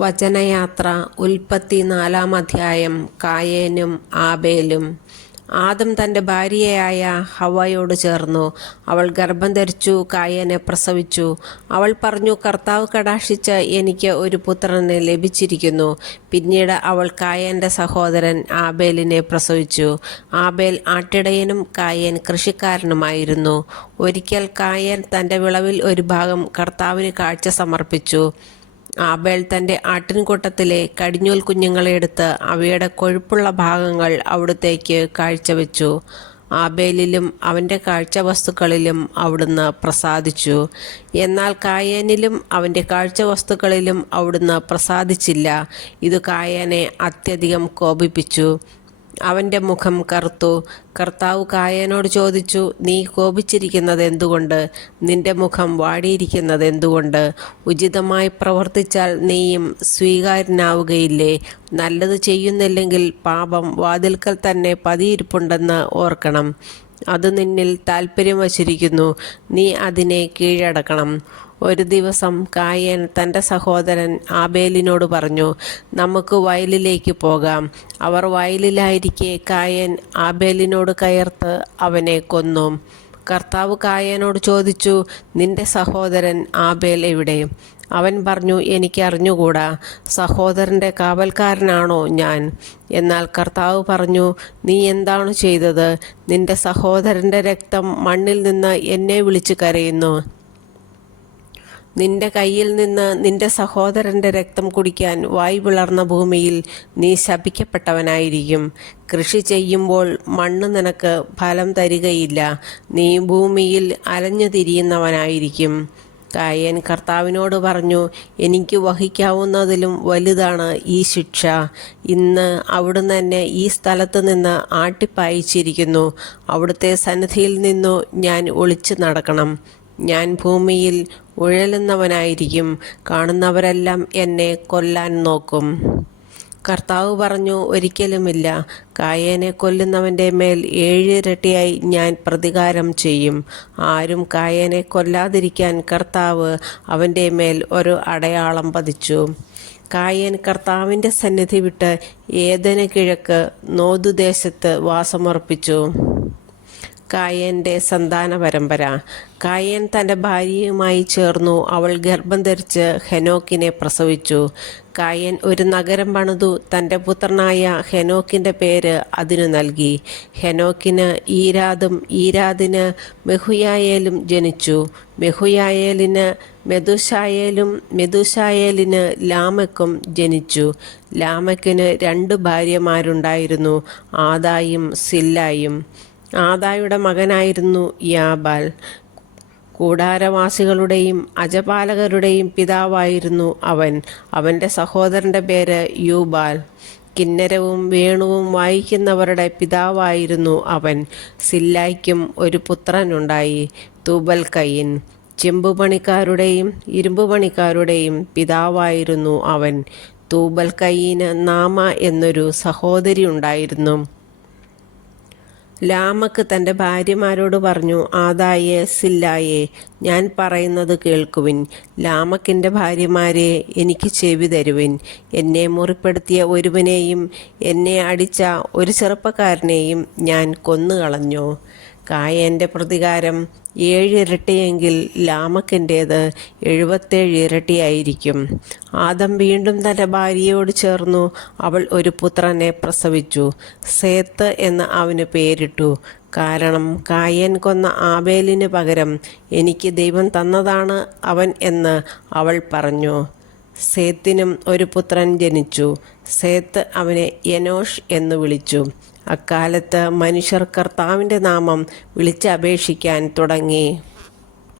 വചനയാത്ര ഉൽപ്പത്തി 4-ാം അധ്യായം. കായേനും ആബേലും. ആദം തൻ്റെ ഭാര്യയായ ഹവ്വയോട് ചേർന്നു. അവൾ ഗർഭം ധരിച്ചു, കായേനെ പ്രസവിച്ചു. അവൾ പറഞ്ഞു, കർത്താവ് കടാക്ഷിച്ച് എനിക്ക് ഒരു പുത്രനെ ലഭിച്ചിരിക്കുന്നു. പിന്നീട് അവൾ കായേൻ്റെ സഹോദരൻ ആബേലിനെ പ്രസവിച്ചു. ആബേൽ ആട്ടിടയനും കായേൻ കൃഷിക്കാരനുമായിരുന്നു. ഒരിക്കൽ കായേൻ തൻ്റെ വിളവിൽ ഒരു ഭാഗം കർത്താവിന് കാഴ്ച സമർപ്പിച്ചു. ആബേൽ തൻ്റെ ആട്ടിൻകൂട്ടത്തിലെ കടിഞ്ഞൂൽ കുഞ്ഞുങ്ങളെ എടുത്ത് അവയുടെ കൊഴുപ്പുള്ള ഭാഗങ്ങൾ അവിടുത്തേക്ക് കാഴ്ചവെച്ചു. ആബേലിലും അവൻ്റെ കാഴ്ചവസ്തുക്കളിലും അവിടുന്ന് പ്രസാദിച്ചു. എന്നാൽ കായേനിലും അവൻ്റെ കാഴ്ചവസ്തുക്കളിലും അവിടുന്ന് പ്രസാദിച്ചില്ല. ഇത് കായേനെ അത്യധികം കോപിപ്പിച്ചു. അവൻ്റെ മുഖം കറുത്തു. കർത്താവ് കായേനോട് ചോദിച്ചു, നീ കോപിച്ചിരിക്കുന്നത് എന്തുകൊണ്ട്? നിന്റെ മുഖം വാടിയിരിക്കുന്നത് എന്തുകൊണ്ട്? ഉചിതമായി പ്രവർത്തിച്ചാൽ നീയും സ്വീകാര്യനാവുകയില്ലേ? നല്ലത് ചെയ്യുന്നില്ലെങ്കിൽ പാപം വാതിൽക്കൽ തന്നെ പതിയിരിപ്പുണ്ടെന്ന് ഓർക്കണം. അത് നിന്നിൽ താൽപ്പര്യം വച്ചിരിക്കുന്നു. നീ അതിനെ കീഴടക്കണം. ഒരു ദിവസം കായേൻ തൻ്റെ സഹോദരൻ ആബേലിനോട് പറഞ്ഞു, നമുക്ക് വയലിലേക്ക് പോകാം. അവർ വയലിലായിരിക്കെ കായേൻ ആബേലിനോട് കയർത്ത് അവനെ കൊന്നു. കർത്താവ് കായേനോട് ചോദിച്ചു, നിന്റെ സഹോദരൻ ആബേൽ എവിടെ? അവൻ പറഞ്ഞു, എനിക്ക് അറിഞ്ഞുകൂടാ. സഹോദരൻ്റെ കാവൽക്കാരനാണോ ഞാൻ? എന്നാൽ കർത്താവ് പറഞ്ഞു, നീ എന്താണ് ചെയ്തത്? നിന്റെ സഹോദരൻ്റെ രക്തം മണ്ണിൽ നിന്ന് എന്നെ വിളിച്ച് കരയുന്നു. നിന്റെ കയ്യിൽ നിന്ന് നിന്റെ സഹോദരൻ്റെ രക്തം കുടിക്കാൻ വായ് പിളർന്ന ഭൂമിയിൽ നീ ശപിക്കപ്പെട്ടവനായിരിക്കും. കൃഷി ചെയ്യുമ്പോൾ മണ്ണ് നിനക്ക് ഫലം തരികയില്ല. നീ ഭൂമിയിൽ അലഞ്ഞു തിരിയുന്നവനായിരിക്കും. കായേൻ കർത്താവിനോട് പറഞ്ഞു, എനിക്ക് വഹിക്കാവുന്നതിലും വലുതാണ് ഈ ശിക്ഷ. ഇന്ന് അവിടുന്ന് എന്നെ ഈ സ്ഥലത്ത് നിന്ന് ആട്ടിപ്പായിച്ചിരിക്കുന്നു. അവിടുത്തെ സന്നിധിയിൽ നിന്നു ഞാൻ ഒളിച്ചു നടക്കണം. ഞാൻ ഭൂമിയിൽ ഉഴലുന്നവനായിരിക്കും. കാണുന്നവരെല്ലാം എന്നെ കൊല്ലാൻ നോക്കും. കർത്താവ് പറഞ്ഞു, ഒരിക്കലുമില്ല. കായേനെ കൊല്ലുന്നവൻ്റെ മേൽ 7 ഇരട്ടിയായി ഞാൻ പ്രതികാരം ചെയ്യും. ആരും കായേനെ കൊല്ലാതിരിക്കാൻ കർത്താവ് അവൻ്റെ മേൽ ഒരു അടയാളം പതിച്ചു. കായേൻ കർത്താവിൻ്റെ സന്നിധി വിട്ട് ഏദെന് കിഴക്ക് നോദ് ദേശത്ത് വാസമർപ്പിച്ചു. കായേൻ്റെ സന്താന പരമ്പര. കായേൻ തൻ്റെ ഭാര്യയുമായി ചേർന്നു. അവൾ ഗർഭം ധരിച്ച് ഹെനോക്കിനെ പ്രസവിച്ചു. കായേൻ ഒരു നഗരം പണിതു. തൻ്റെ പുത്രനായ ഹെനോക്കിൻ്റെ പേര് അതിനു നൽകി. ഹെനോക്കിന് ഈരാദും ഈരാദിന് മെഹുയായേലും ജനിച്ചു. മെഹുയായേലിന് മെതുശായേലും മെതുശായേലിന് ലാമെക്കും ജനിച്ചു. ലാമെക്കിന് 2 ഭാര്യമാരുണ്ടായിരുന്നു, ആദായും സില്ലായും. ആദായുടെ മകനായിരുന്നു യാബാൽ. കൂടാരവാസികളുടെയും അജപാലകരുടെയും പിതാവായിരുന്നു അവൻ. അവൻ്റെ സഹോദരൻ്റെ പേര് യൂബാൽ. കിന്നരവും വേണുവും വായിക്കുന്നവരുടെ പിതാവായിരുന്നു അവൻ. സില്ലായ്ക്കും ഒരു പുത്രനുണ്ടായി, തൂബൽക്കയിൻ. ചെമ്പുപണിക്കാരുടെയും ഇരുമ്പുപണിക്കാരുടെയും പിതാവായിരുന്നു അവൻ. തൂബൽക്കയിന് നാമ എന്നൊരു സഹോദരി ഉണ്ടായിരുന്നു. ലാമക്ക് തൻ്റെ ഭാര്യമാരോട് പറഞ്ഞു, ആദായെ, സില്ലായെ, ഞാൻ പറയുന്നത് കേൾക്കുവിൻ. ലാമക്കിൻ്റെ ഭാര്യമാരെ, എനിക്ക് ചെവി തരുവിൻ. എന്നെ മുറിപ്പെടുത്തിയ ഒരുവനെയും എന്നെ അടിച്ച ഒരു ചെറുപ്പക്കാരനെയും ഞാൻ കൊന്നുകളഞ്ഞു. കായേൻ്റെ പ്രതികാരം 7 ഇരട്ടിയെങ്കിൽ ലാമക്കിൻ്റേത് 77 ഇരട്ടിയായിരിക്കും. ആദം വീണ്ടും തൻ്റെ ഭാര്യയോട് ചേർന്നു. അവൾ ഒരു പുത്രനെ പ്രസവിച്ചു. സേത്ത് എന്ന് അവന് പേരിട്ടു. കാരണം കായേൻ കൊന്ന ആബേലിന് പകരം എനിക്ക് ദൈവം തന്നതാണ് അവൻ എന്ന് അവൾ പറഞ്ഞു. സേത്തിനും ഒരു പുത്രൻ ജനിച്ചു. സേത്ത് അവനെ എനോഷ് എന്ന് വിളിച്ചു. അക്കാലത്ത് മനുഷ്യർ കർത്താവിൻ്റെ നാമം വിളിച്ചപേക്ഷിക്കാൻ തുടങ്ങി.